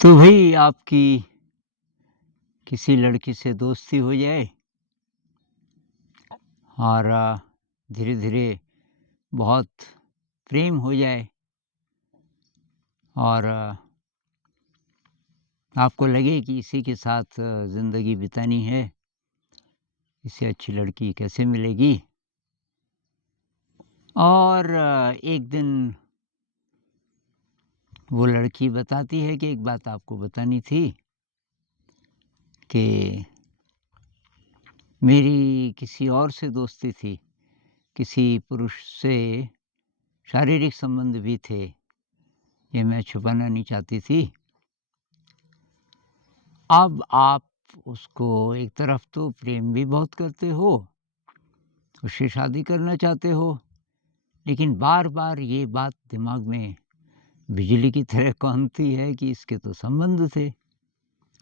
तो भाई आपकी किसी लड़की से दोस्ती हो जाए और धीरे-धीरे बहुत प्रेम हो जाए और आपको लगे कि इसी के साथ ज़िंदगी बितानी है, इससे अच्छी लड़की कैसे मिलेगी? और एक दिन वो लड़की बताती है कि एक बात आपको बतानी थी कि मेरी किसी और से दोस्ती थी, किसी पुरुष से शारीरिक संबंध भी थे, ये मैं छुपाना नहीं चाहती थी। अब आप उसको एक तरफ तो प्रेम भी बहुत करते हो, उससे शादी करना चाहते हो, लेकिन बार-बार ये बात दिमाग में बिजली की तरह कौंधती है कि इसके तो संबंध थे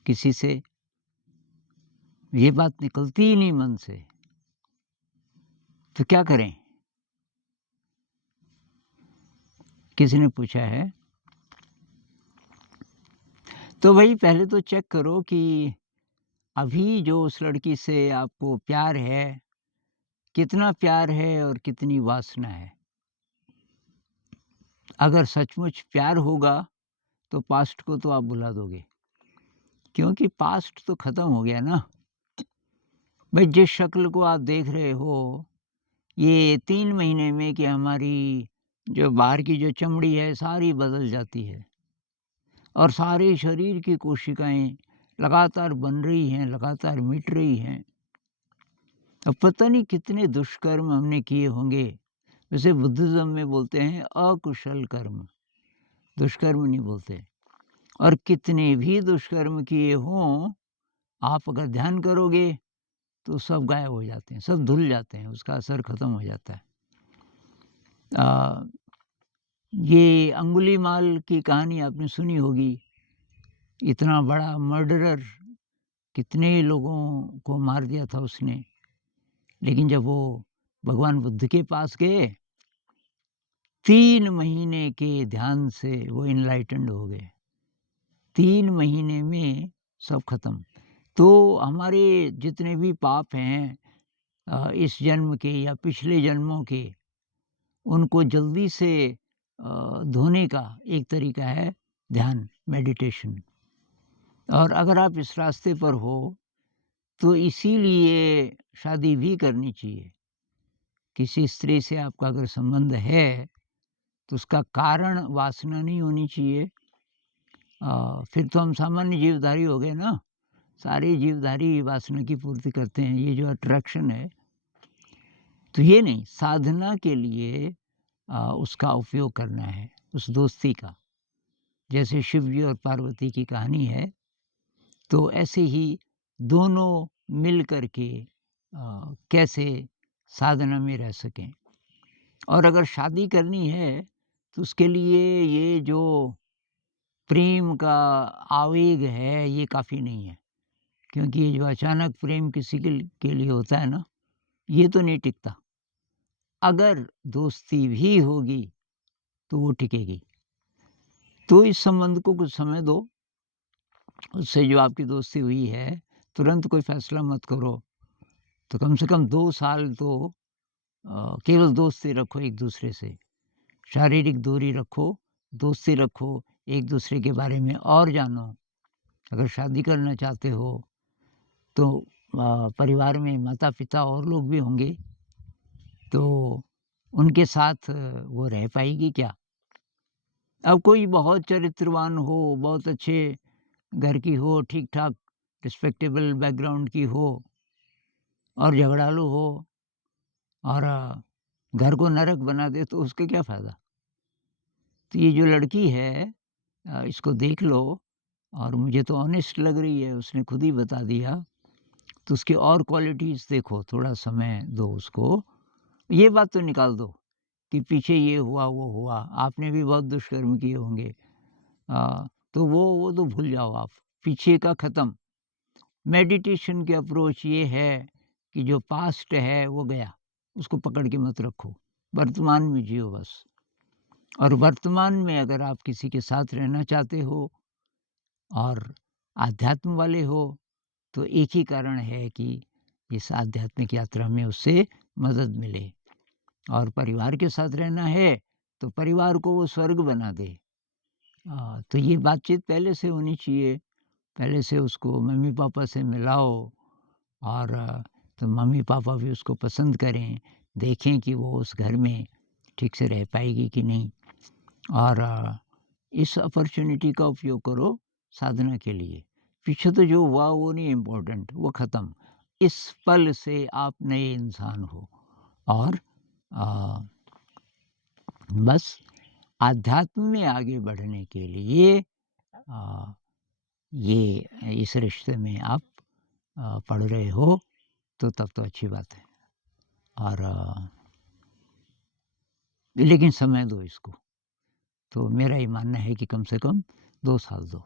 किसी से, ये बात निकलती ही नहीं मन से। तो क्या करें? किसी ने पूछा है। तो भई पहले तो चेक करो कि अभी जो उस लड़की से आपको प्यार है, कितना प्यार है और कितनी वासना है। अगर सचमुच प्यार होगा, तो पास्ट को तो आप भुला दोगे, क्योंकि पास्ट तो ख़त्म हो गया ना। भई जिस शक्ल को आप देख रहे हो, ये 3 महीने में कि हमारी जो बाहर की जो चमड़ी है सारी बदल जाती है और सारे शरीर की कोशिकाएँ लगातार बन रही हैं, लगातार मिट रही हैं। अब पता नहीं कितने दुष्कर्म हमने किए होंगे। वैसे बुद्धिज़्म में बोलते हैं अकुशल कर्म, दुष्कर्म नहीं बोलते। और कितने भी दुष्कर्म किए हों, आप अगर ध्यान करोगे तो सब गायब हो जाते हैं, सब धुल जाते हैं, उसका असर ख़त्म हो जाता है। अ, ये अंगुलीमाल की कहानी आपने सुनी होगी, इतना बड़ा मर्डरर, कितने लोगों को मार दिया था उसने, लेकिन जब वो भगवान बुद्ध के पास गए, 3 महीने के ध्यान से वो एनलाइटेंड हो गए। 3 महीने में सब खत्म। तो हमारे जितने भी पाप हैं इस जन्म के या पिछले जन्मों के, उनको जल्दी से धोने का एक तरीका है ध्यान, मेडिटेशन। और अगर आप इस रास्ते पर हो, तो इसीलिए शादी भी करनी चाहिए। किसी स्त्री से आपका अगर संबंध है, तो उसका कारण वासना नहीं होनी चाहिए। फिर तो हम सामान्य जीवधारी हो गए ना, सारे जीवधारी वासना की पूर्ति करते हैं, ये जो अट्रैक्शन है। तो ये नहीं, साधना के लिए उसका उपयोग करना है, उस दोस्ती का। जैसे शिव जी और पार्वती की कहानी है, तो ऐसे ही दोनों मिल कर के कैसे साधना में रह सकें। और अगर शादी करनी है, तो उसके लिए ये जो प्रेम का आवेग है, ये काफ़ी नहीं है। क्योंकि ये जो अचानक प्रेम किसी के लिए होता है ना, ये तो नहीं टिकता। अगर दोस्ती भी होगी, तो वो टिकेगी। तो इस संबंध को कुछ समय दो, उससे जो आपकी दोस्ती हुई है, तुरंत कोई फ़ैसला मत करो। तो कम से कम 2 साल तो केवल दोस्ती रखो एक-दूसरे से। शारीरिक दूरी रखो, दोस्ती रखो, एक-दूसरे के बारे में और जानो। अगर शादी करना चाहते हो, तो परिवार में माता-पिता और लोग भी होंगे, तो उनके साथ वो रह पाएगी क्या? अब कोई बहुत चरित्रवान हो, बहुत अच्छे घर की हो, ठीक-ठाक रिस्पेक्टेबल बैकग्राउंड की हो और झगड़ालू हो और घर को नरक बना दे, तो उसके क्या फ़ायदा? तो ये जो लड़की है इसको देख लो, और मुझे तो ऑनेस्ट लग रही है, उसने खुद ही बता दिया। तो उसकी और क्वालिटीज़ देखो, थोड़ा समय दो उसको। ये बात तो निकाल दो कि पीछे ये हुआ, वो हुआ, आपने भी बहुत दुष्कर्म किए होंगे। तो वो तो भूल जाओ आप, पीछे का ख़त्म। मेडिटेशन की अप्रोच ये है कि जो पास्ट है वो गया, उसको पकड़ के मत रखो, वर्तमान में जियो बस। और वर्तमान में अगर आप किसी के साथ रहना चाहते हो, और आध्यात्म वाले हो तो एक ही कारण है कि इस आध्यात्मिक यात्रा में उससे मदद मिले, और परिवार के साथ रहना है तो परिवार को वो स्वर्ग बना दे। तो ये बातचीत पहले से होनी चाहिए, पहले से उसको मम्मी-पापा से मिलाओ, और तो मम्मी-पापा भी उसको पसंद करें, देखें कि वो उस घर में ठीक से रह पाएगी कि नहीं, और इस अपॉर्च्युनिटी का उपयोग करो साधना के लिए। पीछे तो जो हुआ वो नहीं इम्पोर्टेंट, वो ख़त्म। इस पल से आप नए इंसान हो, और अ, बस आध्यात्म में आगे बढ़ने के लिए अ, ये इस रिश्ते में आप पढ़ रहे हो तो तब तो अच्छी बात है, और लेकिन समय दो इसको। तो मेरा ये मानना है कि कम से कम 2 साल दो।